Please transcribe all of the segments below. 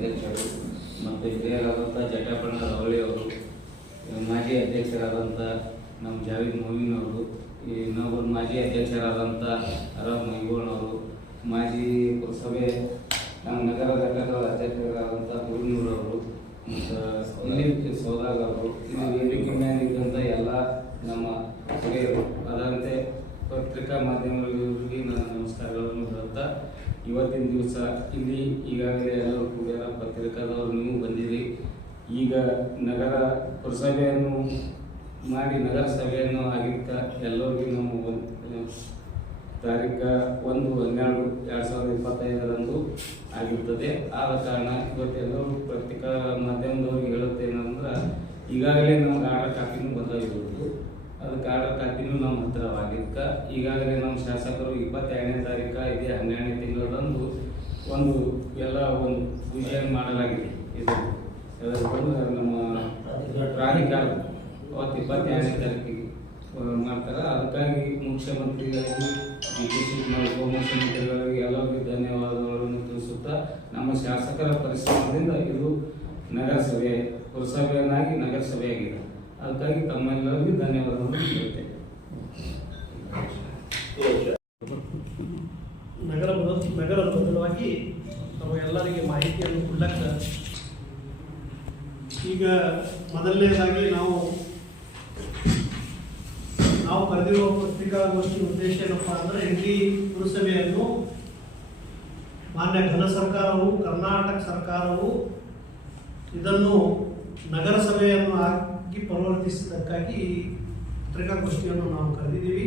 ಅಧ್ಯಕ್ಷರು ಮತ್ತು ಹಿರಿಯರಾದಂಥ ಜಟಾಪಣ್ಣ ರವಳಿ ಅವರು, ಮಾಜಿ ಅಧ್ಯಕ್ಷರಾದಂಥ ನಮ್ಮ ಜಾವೇದ್ ಮೊಮಿನ್ ಅವರು, ಇನ್ನೊಬ್ಬರು ಮಾಜಿ ಅಧ್ಯಕ್ಷರಾದಂಥ ಅರಬ್ ಮೈಗೂಣವರು, ಮಾಜಿ ಪುರಸಭೆ ನಮ್ಮ ನಗರ ಘಟಕದ ಅಧ್ಯಕ್ಷರಾದಂಥ ಗುರುನೂರವರು ಮತ್ತು ಇಲ್ಲಿ ಸೌದಾಗರವರು, ಇದು ವೇದಿಕೆ ಮೇಲೆ ಇದ್ದಂಥ ಎಲ್ಲ ನಮ್ಮ ಹಿರಿಯರು, ಅದರಂತೆ ಪತ್ರಿಕಾ ಮಾಧ್ಯಮಗಳಿಗೆ ನನ್ನ ನಮಸ್ಕಾರಗಳನ್ನು ಹೇಳುತ್ತಾ, ಇವತ್ತಿನ ದಿವಸ ಇಲ್ಲಿ ಈಗಾಗಲೇ ಎಲ್ಲರೂ ಕೂಡ ಪತ್ರಿಕಾದವರು ನೀವು ಬಂದಿರಿ. ಈಗ ನಗರ ಪುರಸಭೆಯನ್ನು ಮಾಡಿ ನಗರ ಸಭೆಯನ್ನು ಆಗಿದ್ದ ಎಲ್ಲರಿಗೂ ನಮ್ಮ ತಾರೀಕು 1/12/2025 ಆಗಿರ್ತದೆ. ಆದ ಕಾರಣ ಇವತ್ತೆಲ್ಲರೂ ಪತ್ರಿಕಾ ಮಾಧ್ಯಮದವ್ರಿಗೆ ಹೇಳುತ್ತೇನೆಂದ್ರೆ, ಈಗಾಗಲೇ ನಮ್ಗೆ ಆರ್ಡರ್ ಕಾಪಿನೂ ಬಂದಾಗಿರೋದು, ಅದಕ್ಕೆ ಆರ್ಡರ್ ಕಾಪಿನೂ ನಮ್ಮ ಹತ್ತಿರವಾಗಿದ್ದ ಈಗಾಗಲೇ ನಮ್ಮ ಶಾಸಕರು 22ನೇ ತಾರೀಕು ಇದೆ 12ನೇ ತಿಂಗಳಂದು ಒಂದು ಪೂಜೆಯನ್ನು ಮಾಡಲಾಗಿದೆ. ಇದು ನಮ್ಮ ಪ್ರಾಧಿಕಾರ ಅವತ್ತು 22ನೇ ತಾರೀಕಿಗೆ ಮಾಡ್ತಾರೆ. ಅದಕ್ಕಾಗಿ ಮುಖ್ಯಮಂತ್ರಿಗಳಿಗೆ, ಉಪಮುಖ್ಯಮಂತ್ರಿಗಳಿಗೆ ಎಲ್ಲರಿಗೂ ಧನ್ಯವಾದಗಳನ್ನು ತಿಳಿಸುತ್ತಾ, ನಮ್ಮ ಶಾಸಕರ ಪರಿಶ್ರಮದಿಂದ ಇದು ನಗರಸಭೆ ಪುರಸಭೆಯನ್ನಾಗಿ ನಗರಸಭೆಯಾಗಿದೆ. ಅದಕ್ಕಾಗಿ ತಮ್ಮೆಲ್ಲರಿಗೂ ಧನ್ಯವಾದಗಳನ್ನು ಹೇಳ್ತೇನೆ. ನಗರದ ಬದಲಾಗಿ ನಮಗೆಲ್ಲರಿಗೆ ಮಾಹಿತಿಯನ್ನು ಕೊಡಕ್ಕೆ ಈಗ ಮೊದಲನೇದಾಗಿ ನಾವು ಕರೆದಿರುವ ಪತ್ರಿಕಾಗೋಷ್ಠಿ ಉದ್ದೇಶ ಏನಪ್ಪ ಅಂದರೆ, ಇಂಡಿ ಪುರಸಭೆಯನ್ನು ಮಾನ್ಯ ಘನ ಸರ್ಕಾರವು, ಕರ್ನಾಟಕ ಸರ್ಕಾರವು ಇದನ್ನು ನಗರಸಭೆಯನ್ನು ಆಗಿ ಪರಿವರ್ತಿಸಿದ್ದಕ್ಕಾಗಿ ಈ ಪತ್ರಿಕಾಗೋಷ್ಠಿಯನ್ನು ನಾವು ಕರೆದಿದ್ದೀವಿ.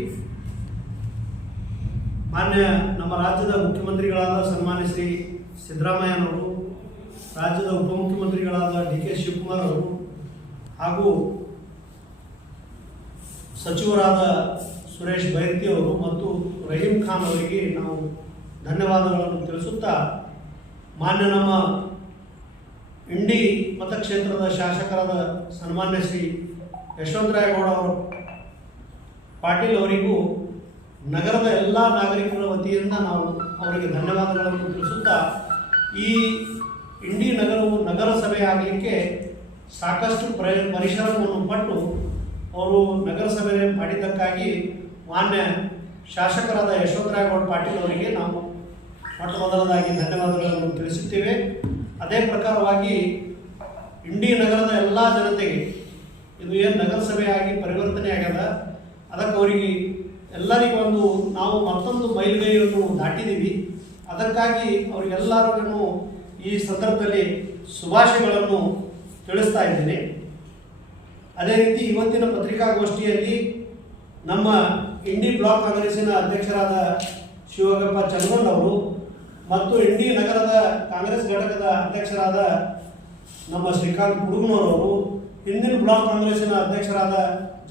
ಮಾನ್ಯ ನಮ್ಮ ರಾಜ್ಯದ ಮುಖ್ಯಮಂತ್ರಿಗಳಾದ ಸನ್ಮಾನ್ಯ ಶ್ರೀ ಸಿದ್ದರಾಮಯ್ಯನವರು, ರಾಜ್ಯದ ಉಪಮುಖ್ಯಮಂತ್ರಿಗಳಾದ DK ಶಿವಕುಮಾರ್ ಅವರು ಹಾಗೂ ಸಚಿವರಾದ ಸುರೇಶ್ ಬೈರತಿ ಅವರು ಮತ್ತು ರಹೀಂ ಖಾನ್ ಅವರಿಗೆ ನಾವು ಧನ್ಯವಾದಗಳನ್ನು ತಿಳಿಸುತ್ತಾ, ಮಾನ್ಯ ನಮ್ಮ ಇಂಡಿ ಮತಕ್ಷೇತ್ರದ ಶಾಸಕರಾದ ಸನ್ಮಾನ್ಯ ಶ್ರೀ ಯಶವಂತರಾಯಗೌಡ ಅವರು ಪಾಟೀಲ್ ಅವರಿಗೂ ನಗರದ ಎಲ್ಲ ನಾಗರಿಕರ ವತಿಯಿಂದ ನಾವು ಅವರಿಗೆ ಧನ್ಯವಾದಗಳನ್ನು ತಿಳಿಸುತ್ತಾ, ಈ ಇಂಡಿ ನಗರವು ನಗರಸಭೆ ಆಗಲಿಕ್ಕೆ ಸಾಕಷ್ಟು ಪರಿಶ್ರಮವನ್ನು ಪಟ್ಟು ಅವರು ನಗರಸಭೆ ಮಾಡಿದ್ದಕ್ಕಾಗಿ ಮಾನ್ಯ ಶಾಸಕರಾದ ಯಶವಂತರಾಯಗೌಡ ಪಾಟೀಲ್ ಅವರಿಗೆ ನಾವು ಮೊಟ್ಟ ಮೊದಲದಾಗಿ ಧನ್ಯವಾದಗಳನ್ನು ತಿಳಿಸುತ್ತೇವೆ. ಅದೇ ಪ್ರಕಾರವಾಗಿ ಇಂಡಿ ನಗರದ ಎಲ್ಲ ಜನತೆಗೆ ಇದು ಏನು ನಗರಸಭೆಯಾಗಿ ಪರಿವರ್ತನೆ ಆಗ್ಯದ, ಅದಕ್ಕೆ ಅವರಿಗೆ ಎಲ್ಲರಿಗೂ ನಾವು ಮತ್ತೊಂದು ಮೈಲುಗೈಯನ್ನು ದಾಟಿದ್ದೀವಿ. ಅದಕ್ಕಾಗಿ ಅವರಿಗೆಲ್ಲರಿಗೂ ಈ ಸಂದರ್ಭದಲ್ಲಿ ಶುಭಾಶಯಗಳನ್ನು ತಿಳಿಸ್ತಾ ಇದ್ದೇನೆ. ಅದೇ ರೀತಿ ಇವತ್ತಿನ ಪತ್ರಿಕಾಗೋಷ್ಠಿಯಲ್ಲಿ ನಮ್ಮ ಇಂಡಿ ಬ್ಲಾಕ್ ಕಾಂಗ್ರೆಸ್ಸಿನ ಅಧ್ಯಕ್ಷರಾದ ಶಿವಗಪ್ಪ ಚಂದ್ರನ್ ಅವರು ಮತ್ತು ಇಂಡಿ ನಗರದ ಕಾಂಗ್ರೆಸ್ ಘಟಕದ ಅಧ್ಯಕ್ಷರಾದ ನಮ್ಮ ಶ್ರೀಕಾಂತ್ ಕುಡುಗನವರು, ಹಿಂದಿನ ಬ್ಲಾಕ್ ಕಾಂಗ್ರೆಸ್ಸಿನ ಅಧ್ಯಕ್ಷರಾದ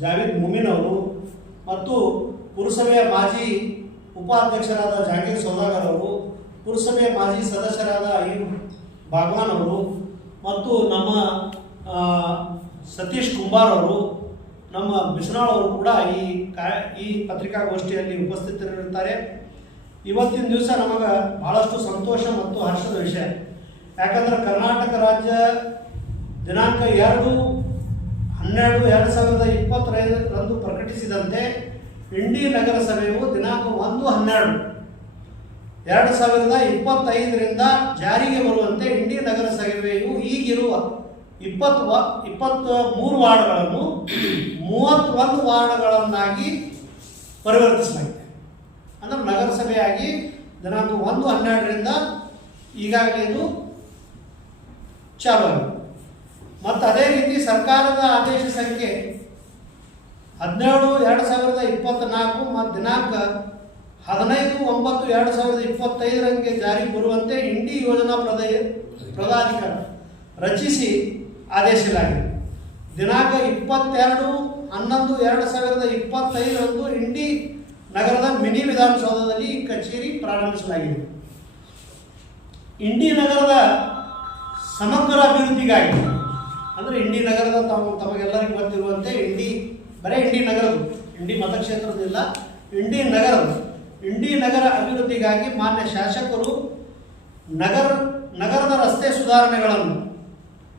ಜಾವೇದ್ ಮೊಮಿನ್ ಅವರು ಮತ್ತು ಪುರಸಭೆಯ ಮಾಜಿ ಉಪಾಧ್ಯಕ್ಷರಾದ ಜಹಾಂಗೀರ್ ಸೌದಾಗರ್ ಅವರು, ಪುರಸಭೆಯ ಮಾಜಿ ಸದಸ್ಯರಾದ ಅಯ್ಯೂಬ್ ಬಾಗ್ವಾನ್ ಅವರು ಮತ್ತು ನಮ್ಮ ಸತೀಶ್ ಕುಂಬಾರ್ ಅವರು, ನಮ್ಮ ಬಿಸ್ನಾಳ್ ಅವರು ಕೂಡ ಈ ಪತ್ರಿಕಾಗೋಷ್ಠಿಯಲ್ಲಿ ಉಪಸ್ಥಿತರಿರುತ್ತಾರೆ. ಇವತ್ತಿನ ದಿವಸ ನಮಗೆ ಬಹಳಷ್ಟು ಸಂತೋಷ ಮತ್ತು ಹರ್ಷದ ವಿಷಯ. ಯಾಕಂದ್ರೆ ಕರ್ನಾಟಕ ರಾಜ್ಯ ದಿನಾಂಕ 2/12/2025 ಪ್ರಕಟಿಸಿದಂತೆ ಇಂಡಿ ನಗರಸಭೆಯು ದಿನಾಂಕ 1/12/2025 ಜಾರಿಗೆ ಬರುವಂತೆ ಇಂಡಿ ನಗರಸಭೆಯು ಈಗಿರುವ 23 ವಾರ್ಡ್ಗಳನ್ನು 31 ವಾರ್ಡ್ಗಳನ್ನಾಗಿ ಪರಿವರ್ತಿಸಲಾಗಿದೆ. ಅಂದರೆ ನಗರಸಭೆಯಾಗಿ ದಿನಾಂಕ 1/12 ಈಗಾಗಲೇ ಇದು ಚಾಲು ಆಗಿದೆ. ಮತ್ತು ಅದೇ ರೀತಿ ಸರ್ಕಾರದ ಆದೇಶ ಸಂಖ್ಯೆ 17/2024 ಮತ್ತು ದಿನಾಂಕ 15/9/2025 ಜಾರಿಗೆ ಬರುವಂತೆ ಇಂಡಿ ಯೋಜನಾ ಪ್ರಾಧಿಕಾರ ರಚಿಸಿ ಆದೇಶಿಸಲಾಗಿದೆ. ದಿನಾಂಕ 22/11/2025 ಇಂಡಿ ನಗರದ ಮಿನಿ ವಿಧಾನಸೌಧದಲ್ಲಿ ಕಚೇರಿ ಪ್ರಾರಂಭಿಸಲಾಗಿದೆ. ಇಂಡಿ ನಗರದ ಸಮಗ್ರ ಅಭಿವೃದ್ಧಿಗಾಗಿ, ಅಂದರೆ ಇಂಡಿ ನಗರದ ತಮಗೆಲ್ಲರಿಗೂ ಗೊತ್ತಿರುವಂತೆ ಬರೀ ಇಂಡಿ ನಗರದ್ದು, ಇಂಡಿ ಮತಕ್ಷೇತ್ರದಿಲ್ಲ, ಇಂಡಿ ನಗರ ಅಭಿವೃದ್ಧಿಗಾಗಿ ಮಾನ್ಯ ಶಾಸಕರು ನಗರದ ರಸ್ತೆ ಸುಧಾರಣೆ ಸುಧಾರಣೆಗಳನ್ನು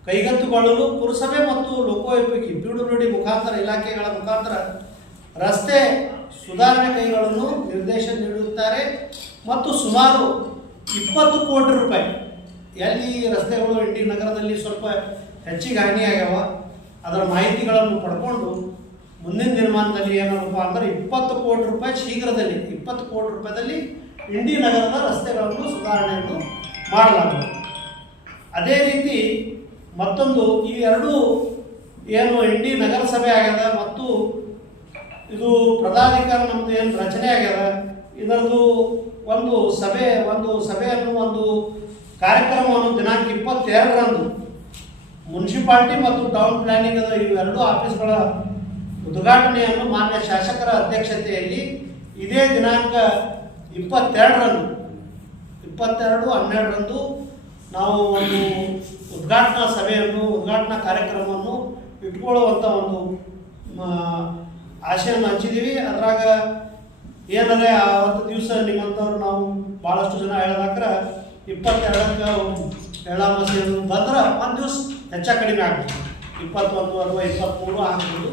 ಕೈಗೆತ್ತಿಕೊಳ್ಳಲು ಪುರಸಭೆ ಮತ್ತು ಲೋಕೋಪಯೋಗಿ PWD ಮುಖಾಂತರ ಇಲಾಖೆಗಳ ಮುಖಾಂತರ ರಸ್ತೆ ಸುಧಾರಣೆ ಕೈಗಳನ್ನು ನಿರ್ದೇಶನ ನೀಡುತ್ತಾರೆ ಮತ್ತು ಸುಮಾರು 20 ಕೋಟಿ ರೂಪಾಯಿ ಎಲ್ಲಿ ರಸ್ತೆಗಳು ಇಂಡಿ ನಗರದಲ್ಲಿ ಸ್ವಲ್ಪ ಹೆಚ್ಚಿಗೆ ಹಾನಿಯಾಗ್ಯಾವ ಅದರ ಮಾಹಿತಿಗಳನ್ನು ಪಡ್ಕೊಂಡು ಮುಂದಿನ ದಿನಮಾನದಲ್ಲಿ ಏನಪ್ಪ ಅಂದ್ರೆ 20 ಕೋಟಿ ರೂಪಾಯಿ ಶೀಘ್ರದಲ್ಲಿ 20 ಕೋಟಿ ರೂಪಾಯಿದಲ್ಲಿ ಇಂಡಿ ನಗರದ ರಸ್ತೆಗಳನ್ನು ಸುಧಾರಣೆಯನ್ನು ಮಾಡಲಾಗುವುದು. ಅದೇ ರೀತಿ ಮತ್ತೊಂದು ಈ ಎರಡು ಏನು ಇಂಡಿ ನಗರಸಭೆ ಆಗ್ಯದ ಮತ್ತು ಇದು ಪದಾಧಿಕಾರ ನಮ್ಮದು ಏನು ರಚನೆ ಆಗ್ಯದ ಇದರದ್ದು ಒಂದು ಸಭೆಯನ್ನು ಒಂದು ಕಾರ್ಯಕ್ರಮವನ್ನು ದಿನಾಂಕ 22ರಂದು ಮುನ್ಸಿಪಾಲಿಟಿ ಮತ್ತು ಟೌನ್ ಪ್ಲಾನಿಂಗ್ ಇವೆರಡು ಆಫೀಸ್ಗಳ ಉದ್ಘಾಟನೆಯನ್ನು ಮಾನ್ಯ ಶಾಸಕರ ಅಧ್ಯಕ್ಷತೆಯಲ್ಲಿ ಇದೇ ದಿನಾಂಕ 22ರಂದು 22/12ರಂದು ನಾವು ಒಂದು ಉದ್ಘಾಟನಾ ಕಾರ್ಯಕ್ರಮವನ್ನು ಇಟ್ಕೊಳ್ಳುವಂಥ ಒಂದು ಆಶೆಯನ್ನು ಹಂಚಿದ್ದೀವಿ. ಅದ್ರಾಗ ಏನಂದರೆ ಆವತ್ತು ದಿವಸ ನಿಮ್ಮಂಥವ್ರು ನಾವು ಭಾಳಷ್ಟು ಜನ ಹೇಳಿದಾಕ್ರೆ 22ಕ್ಕೆ ಎಳ್ಳಾಮಾಸೆ ಬಂದ್ರೆ ಒಂದು ದಿವಸ ಹೆಚ್ಚು ಕಡಿಮೆ ಆಗ್ಬೋದು, 21 ಅಥವಾ 23 ಆಗ್ಬೋದು.